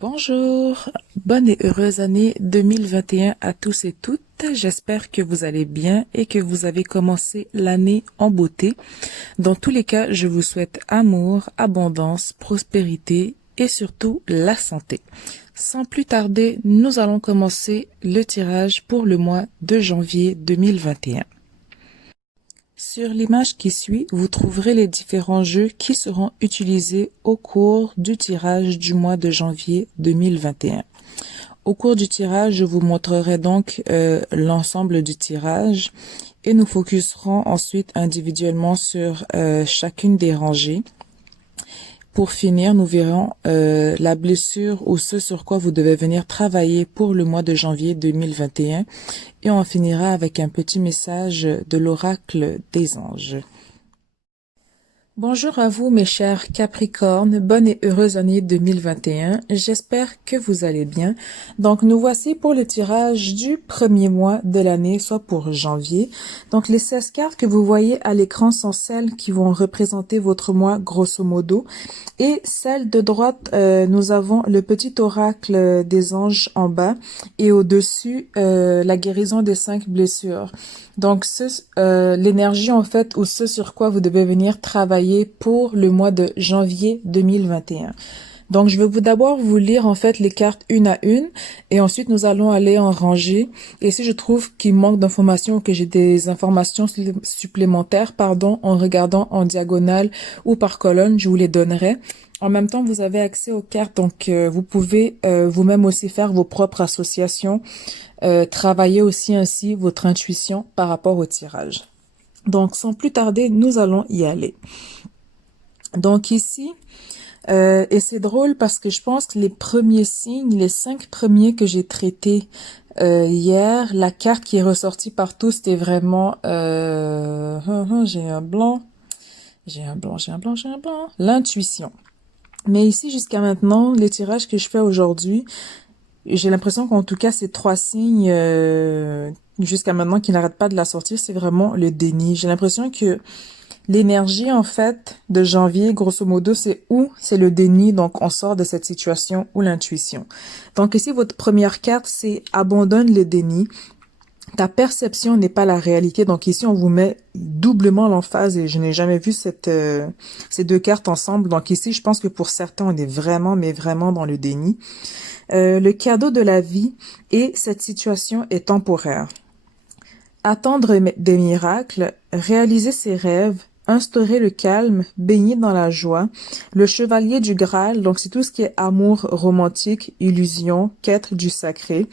Bonjour, bonne et heureuse année 2021 à tous et toutes. J'espère que vous allez bien et que vous avez commencé l'année en beauté. Dans tous les cas, je vous souhaite amour, abondance, prospérité et surtout la santé. Sans plus tarder, nous allons commencer le tirage pour le mois de janvier 2021. Sur l'image qui suit, vous trouverez les différents jeux qui seront utilisés au cours du tirage du mois de janvier 2021. Au cours du tirage, je vous montrerai donc l'ensemble du tirage et nous focuserons ensuite individuellement sur chacune des rangées. Pour finir, nous verrons la blessure ou ce sur quoi vous devez venir travailler pour le mois de janvier 2021 et on finira avec un petit message de l'oracle des anges. Bonjour à vous mes chers Capricornes, bonne et heureuse année 2021, j'espère que vous allez bien. Donc nous voici pour le tirage du premier mois de l'année, soit pour janvier. Donc les 16 cartes que vous voyez à l'écran sont celles qui vont représenter votre mois grosso modo. Et celle de droite, nous avons le petit oracle des anges en bas et au-dessus, la guérison des 5 blessures. Donc, l'énergie en fait ou ce sur quoi vous devez venir travailler pour le mois de janvier 2021. Donc, je vais d'abord vous lire en fait les cartes une à une et ensuite nous allons aller en rangée. Et si je trouve qu'il manque d'informations ou que j'ai des informations supplémentaires, en regardant en diagonale ou par colonne, je vous les donnerai. En même temps, vous avez accès aux cartes, donc vous pouvez vous-même aussi faire vos propres associations, travailler aussi ainsi votre intuition par rapport au tirage. Donc, sans plus tarder, nous allons y aller. Donc ici, et c'est drôle parce que je pense que les premiers signes, les 5 premiers que j'ai traités hier, la carte qui est ressortie partout, c'était vraiment j'ai un blanc, l'intuition. Mais ici, jusqu'à maintenant, les tirages que je fais aujourd'hui, j'ai l'impression qu'en tout cas, ces 3 signes, jusqu'à maintenant, qui n'arrêtent pas de la sortir, c'est vraiment le déni. J'ai l'impression que l'énergie, en fait, de janvier, grosso modo, c'est le déni, donc on sort de cette situation ou l'intuition. Donc ici, votre première carte, c'est abandonne le déni. Ta perception n'est pas la réalité. Donc ici, on vous met doublement l'emphase et je n'ai jamais vu ces 2 cartes ensemble. Donc ici, je pense que pour certains, on est vraiment, mais vraiment dans le déni. Le cadeau de la vie et cette situation est temporaire. Attendre des miracles, réaliser ses rêves, instaurer le calme, baigner dans la joie. Le chevalier du Graal, donc c'est tout ce qui est amour romantique, illusion, quête du sacré.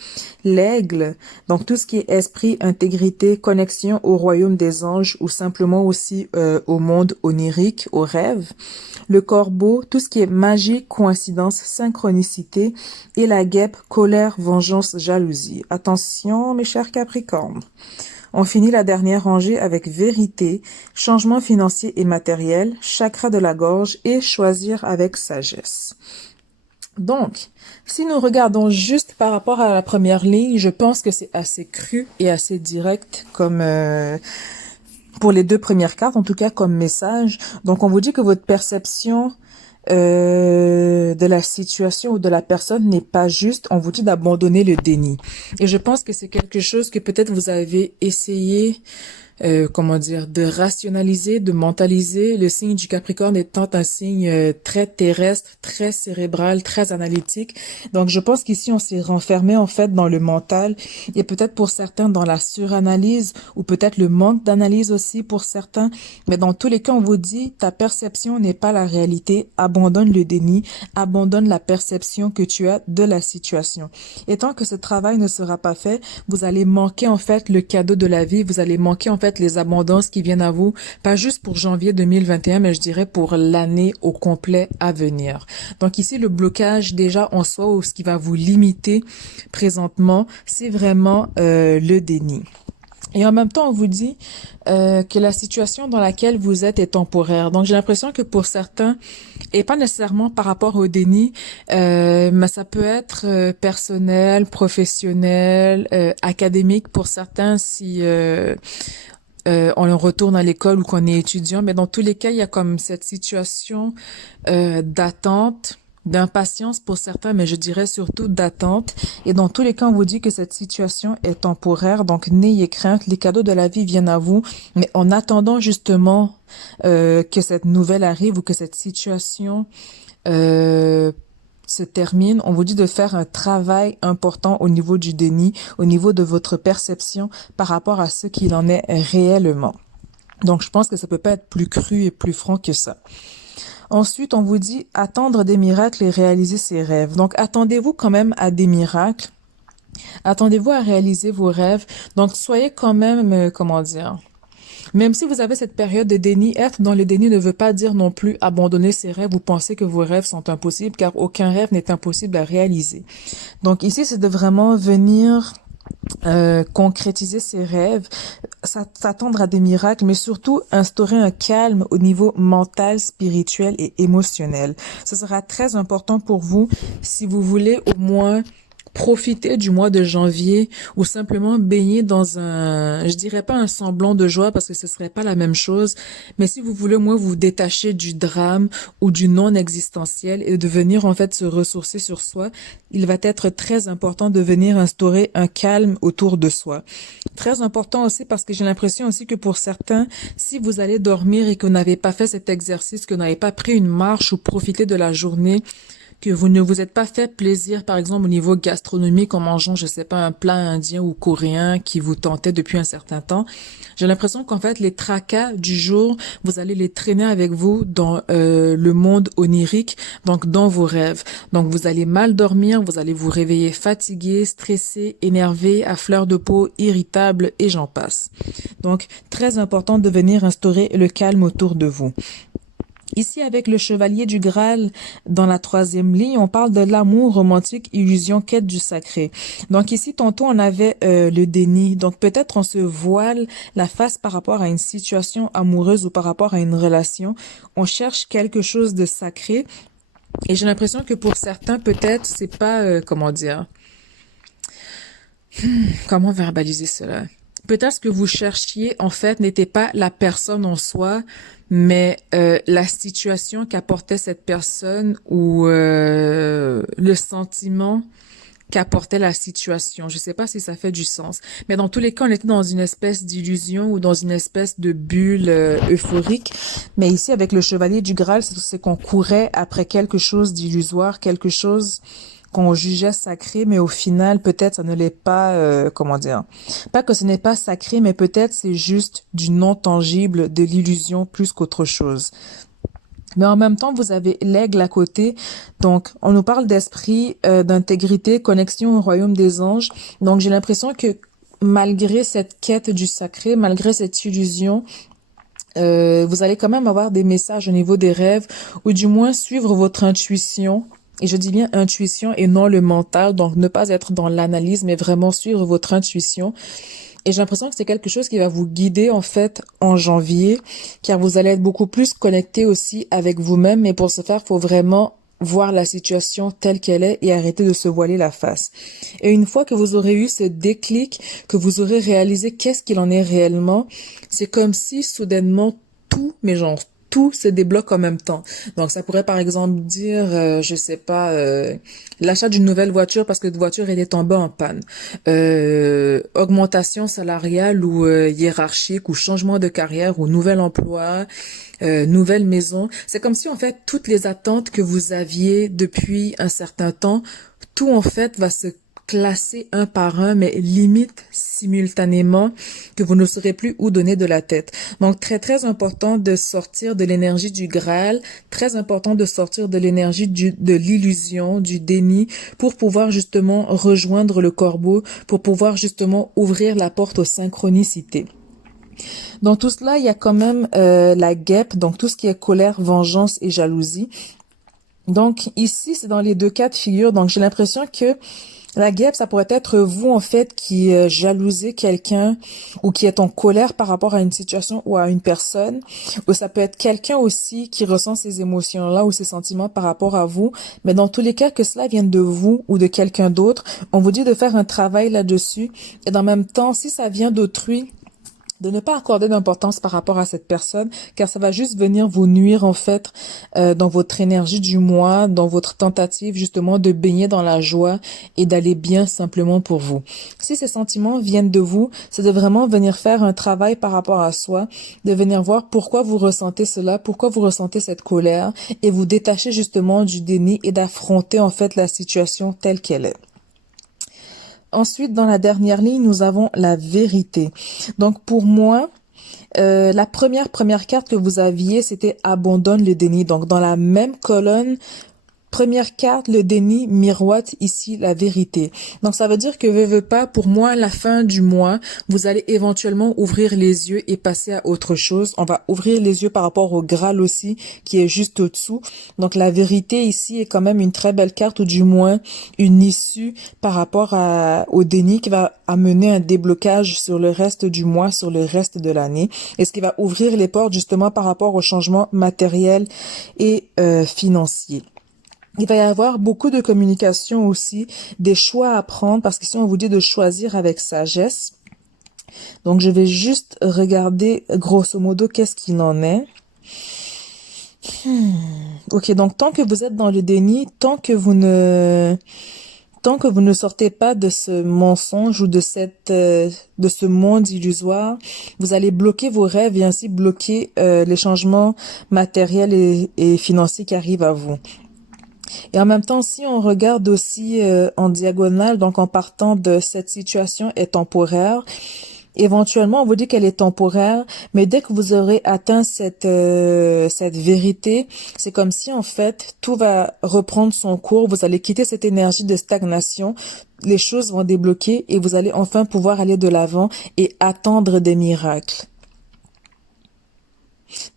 L'aigle, donc tout ce qui est esprit, intégrité, connexion au royaume des anges ou simplement aussi au monde onirique, aux rêves. Le corbeau, tout ce qui est magie, coïncidence, synchronicité. Et la guêpe, colère, vengeance, jalousie. Attention mes chers Capricornes. On finit la dernière rangée avec vérité, changement financier et matériel, chakra de la gorge et choisir avec sagesse. Donc, si nous regardons juste par rapport à la première ligne, je pense que c'est assez cru et assez direct comme pour les 2 premières cartes, en tout cas comme message. Donc, on vous dit que votre perception de la situation ou de la personne n'est pas juste, on vous dit d'abandonner le déni. Et je pense que c'est quelque chose que peut-être vous avez essayé de rationaliser, de mentaliser. Le signe du Capricorne étant un signe très terrestre, très cérébral, très analytique. Donc, je pense qu'ici, on s'est renfermé en fait dans le mental et peut-être pour certains dans la suranalyse ou peut-être le manque d'analyse aussi pour certains. Mais dans tous les cas, on vous dit, ta perception n'est pas la réalité. Abandonne le déni, abandonne la perception que tu as de la situation. Et tant que ce travail ne sera pas fait, vous allez manquer en fait le cadeau de la vie, vous allez manquer en fait les abondances qui viennent à vous, pas juste pour janvier 2021, mais je dirais pour l'année au complet à venir. Donc ici, le blocage déjà en soi ou ce qui va vous limiter présentement, c'est vraiment le déni. Et en même temps, on vous dit que la situation dans laquelle vous êtes est temporaire. Donc, j'ai l'impression que pour certains, et pas nécessairement par rapport au déni, mais ça peut être personnel, professionnel, académique pour certains si on retourne à l'école ou qu'on est étudiant. Mais dans tous les cas, il y a comme cette situation d'attente d'impatience pour certains, mais je dirais surtout d'attente. Et dans tous les cas, on vous dit que cette situation est temporaire, donc n'ayez crainte, les cadeaux de la vie viennent à vous, mais en attendant justement que cette nouvelle arrive ou que cette situation euh, se termine, on vous dit de faire un travail important au niveau du déni, au niveau de votre perception par rapport à ce qu'il en est réellement. Donc, je pense que ça peut pas être plus cru et plus franc que ça. Ensuite, on vous dit attendre des miracles et réaliser ses rêves. Donc, attendez-vous quand même à des miracles. Attendez-vous à réaliser vos rêves. Donc, soyez quand même, comment dire, même si vous avez cette période de déni, être dans le déni ne veut pas dire non plus abandonner ses rêves ou penser que vos rêves sont impossibles, car aucun rêve n'est impossible à réaliser. Donc, ici, c'est de vraiment venir concrétiser ses rêves, s'attendre à des miracles, mais surtout instaurer un calme au niveau mental, spirituel et émotionnel. Ce sera très important pour vous si vous voulez au moins profiter du mois de janvier ou simplement baigner dans je dirais pas un semblant de joie parce que ce serait pas la même chose, mais si vous voulez au moins vous détacher du drame ou du non existentiel et de venir en fait se ressourcer sur soi, il va être très important de venir instaurer un calme autour de soi. Très important aussi parce que j'ai l'impression aussi que pour certains, si vous allez dormir et que vous n'avez pas fait cet exercice, que vous n'avez pas pris une marche ou profité de la journée, que vous ne vous êtes pas fait plaisir, par exemple, au niveau gastronomique, en mangeant, je sais pas, un plat indien ou coréen qui vous tentait depuis un certain temps. J'ai l'impression qu'en fait, les tracas du jour, vous allez les traîner avec vous dans le monde onirique, donc dans vos rêves. Donc, vous allez mal dormir, vous allez vous réveiller fatigué, stressé, énervé, à fleur de peau, irritable, et j'en passe. Donc, très important de venir instaurer le calme autour de vous. Ici, avec le chevalier du Graal, dans la 3e ligne, on parle de l'amour romantique, illusion, quête du sacré. Donc ici, tantôt, on avait le déni. Donc peut-être on se voile la face par rapport à une situation amoureuse ou par rapport à une relation. On cherche quelque chose de sacré. Et j'ai l'impression que pour certains, peut-être, c'est pas, comment dire, comment verbaliser cela? Peut-être ce que vous cherchiez, en fait, n'était pas la personne en soi, mais la situation qu'apportait cette personne ou le sentiment qu'apportait la situation. Je sais pas si ça fait du sens. Mais dans tous les cas, on était dans une espèce d'illusion ou dans une espèce de bulle euphorique. Mais ici, avec le chevalier du Graal, c'est qu'on courait après quelque chose d'illusoire, quelque chose qu'on jugeait sacré, mais au final, peut-être ça ne l'est pas, comment dire, pas que ce n'est pas sacré, mais peut-être c'est juste du non tangible, de l'illusion plus qu'autre chose. Mais en même temps, vous avez l'aigle à côté. Donc, on nous parle d'esprit, d'intégrité, connexion au royaume des anges. Donc, j'ai l'impression que malgré cette quête du sacré, malgré cette illusion, vous allez quand même avoir des messages au niveau des rêves, ou du moins suivre votre intuition. Et je dis bien intuition et non le mental, donc ne pas être dans l'analyse, mais vraiment suivre votre intuition. Et j'ai l'impression que c'est quelque chose qui va vous guider en fait en janvier, car vous allez être beaucoup plus connecté aussi avec vous-même. Mais pour ce faire, il faut vraiment voir la situation telle qu'elle est et arrêter de se voiler la face. Et une fois que vous aurez eu ce déclic, que vous aurez réalisé qu'est-ce qu'il en est réellement, c'est comme si soudainement mais genre tout se débloque en même temps. Donc ça pourrait par exemple dire, je sais pas, l'achat d'une nouvelle voiture parce que votre voiture elle est tombée en panne, augmentation salariale ou hiérarchique ou changement de carrière ou nouvel emploi, nouvelle maison. C'est comme si en fait toutes les attentes que vous aviez depuis un certain temps, tout en fait va se classer un par un, mais limite simultanément, que vous ne saurez plus où donner de la tête. Donc, très, très important de sortir de l'énergie du Graal, très important de sortir de l'énergie de l'illusion, du déni, pour pouvoir justement rejoindre le corbeau, pour pouvoir justement ouvrir la porte aux synchronicités. Dans tout cela, il y a quand même la guêpe, donc tout ce qui est colère, vengeance et jalousie. Donc, ici, c'est dans les deux cas de figure. Donc, j'ai l'impression que la guêpe, ça pourrait être vous, en fait, qui jalousez quelqu'un ou qui est en colère par rapport à une situation ou à une personne. Ou ça peut être quelqu'un aussi qui ressent ces émotions-là ou ces sentiments par rapport à vous. Mais dans tous les cas, que cela vienne de vous ou de quelqu'un d'autre, on vous dit de faire un travail là-dessus. Et dans le même temps, si ça vient d'autrui, de ne pas accorder d'importance par rapport à cette personne, car ça va juste venir vous nuire en fait dans votre énergie du mois, dans votre tentative justement de baigner dans la joie et d'aller bien simplement pour vous. Si ces sentiments viennent de vous, c'est de vraiment venir faire un travail par rapport à soi, de venir voir pourquoi vous ressentez cela, pourquoi vous ressentez cette colère et vous détacher justement du déni et d'affronter en fait la situation telle qu'elle est. Ensuite, dans la dernière ligne, nous avons la vérité. Donc, pour moi, la première carte que vous aviez, c'était abandonne le déni. Donc, dans la même colonne, première carte, le déni miroite ici la vérité. Donc, ça veut dire que veux pas, pour moi, la fin du mois, vous allez éventuellement ouvrir les yeux et passer à autre chose. On va ouvrir les yeux par rapport au Graal aussi, qui est juste au-dessous. Donc, la vérité ici est quand même une très belle carte, ou du moins une issue par rapport au déni qui va amener un déblocage sur le reste du mois, sur le reste de l'année. Et ce qui va ouvrir les portes justement par rapport aux changements matériels et financiers. Il va y avoir beaucoup de communication aussi, des choix à prendre, parce qu'ici on vous dit de choisir avec sagesse. Donc je vais juste regarder grosso modo qu'est-ce qu'il en est. Ok, donc tant que vous êtes dans le déni, tant que vous ne sortez pas de ce mensonge ou de ce monde illusoire, vous allez bloquer vos rêves et ainsi bloquer les changements matériels et financiers qui arrivent à vous. Et en même temps, si on regarde aussi en diagonale, donc en partant de cette situation est temporaire, éventuellement on vous dit qu'elle est temporaire, mais dès que vous aurez atteint cette vérité, c'est comme si en fait tout va reprendre son cours, vous allez quitter cette énergie de stagnation, les choses vont débloquer et vous allez enfin pouvoir aller de l'avant et attendre des miracles.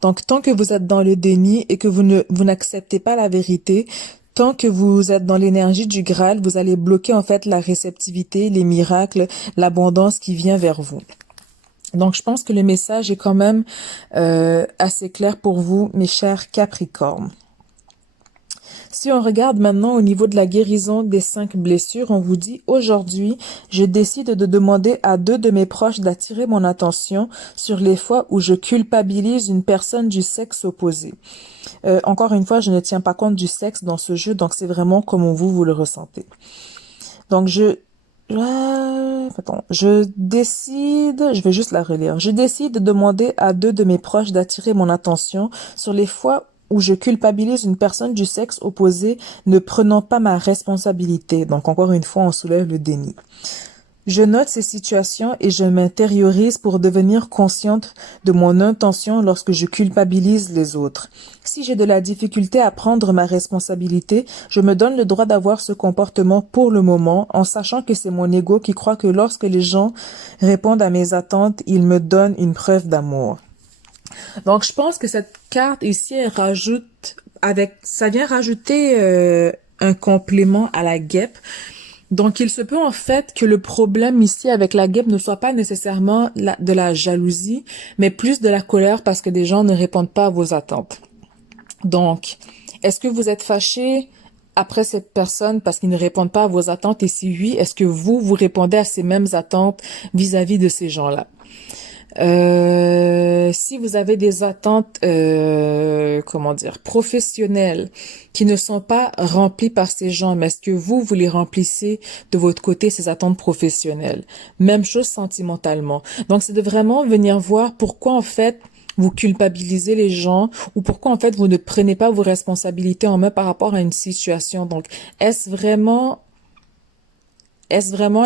Donc, tant que vous êtes dans le déni et que vous n'acceptez pas la vérité, tant que vous êtes dans l'énergie du Graal, vous allez bloquer en fait la réceptivité, les miracles, l'abondance qui vient vers vous. Donc, je pense que le message est quand même assez clair pour vous, mes chers Capricornes. Si on regarde maintenant au niveau de la guérison des 5 blessures, on vous dit aujourd'hui, je décide de demander à 2 de mes proches d'attirer mon attention sur les fois où je culpabilise une personne du sexe opposé. Encore une fois, je ne tiens pas compte du sexe dans ce jeu, donc c'est vraiment comme vous le ressentez. Donc je décide, je vais juste la relire. Je décide de demander à 2 de mes proches d'attirer mon attention sur les fois où je culpabilise une personne du sexe opposé ne prenant pas ma responsabilité. Donc encore une fois, on soulève le déni. Je note ces situations et je m'intériorise pour devenir consciente de mon intention lorsque je culpabilise les autres. Si j'ai de la difficulté à prendre ma responsabilité, je me donne le droit d'avoir ce comportement pour le moment, en sachant que c'est mon ego qui croit que lorsque les gens répondent à mes attentes, ils me donnent une preuve d'amour. Donc, je pense que cette carte ici, elle rajoute ça vient rajouter un complément à la guêpe. Donc, il se peut en fait que le problème ici avec la guêpe ne soit pas nécessairement de la jalousie, mais plus de la colère parce que des gens ne répondent pas à vos attentes. Donc, est-ce que vous êtes fâché après cette personne parce qu'ils ne répondent pas à vos attentes? Et si oui, est-ce que vous répondez à ces mêmes attentes vis-à-vis de ces gens-là? Si vous avez des attentes, professionnelles qui ne sont pas remplies par ces gens, mais est-ce que vous les remplissez de votre côté, ces attentes professionnelles? Même chose sentimentalement. Donc, c'est de vraiment venir voir pourquoi, en fait, vous culpabilisez les gens ou pourquoi, en fait, vous ne prenez pas vos responsabilités en main par rapport à une situation. Donc, est-ce vraiment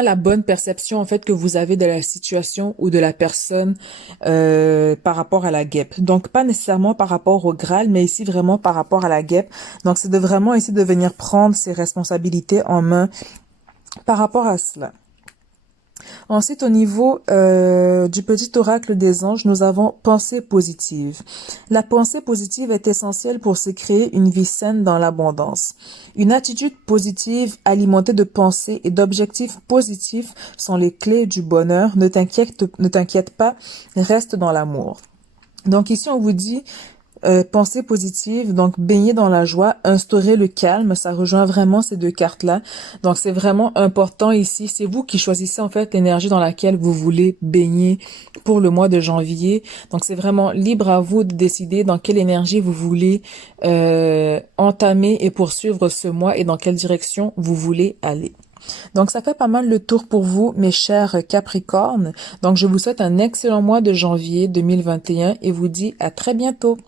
la bonne perception en fait que vous avez de la situation ou de la personne par rapport à la guêpe? Donc pas nécessairement par rapport au Graal, mais ici vraiment par rapport à la guêpe. Donc c'est de vraiment ici de venir prendre ses responsabilités en main par rapport à cela. Ensuite, au niveau du petit oracle des anges, nous avons pensée positive. La pensée positive est essentielle pour se créer une vie saine dans l'abondance. Une attitude positive alimentée de pensées et d'objectifs positifs sont les clés du bonheur. Ne t'inquiète pas, reste dans l'amour. Donc ici, on vous dit pensée positive, donc baigner dans la joie, instaurer le calme, ça rejoint vraiment ces deux cartes-là. Donc c'est vraiment important ici, c'est vous qui choisissez en fait l'énergie dans laquelle vous voulez baigner pour le mois de janvier. Donc c'est vraiment libre à vous de décider dans quelle énergie vous voulez entamer et poursuivre ce mois et dans quelle direction vous voulez aller. Donc, ça fait pas mal le tour pour vous, mes chers Capricornes. Donc, je vous souhaite un excellent mois de janvier 2021 et vous dis à très bientôt.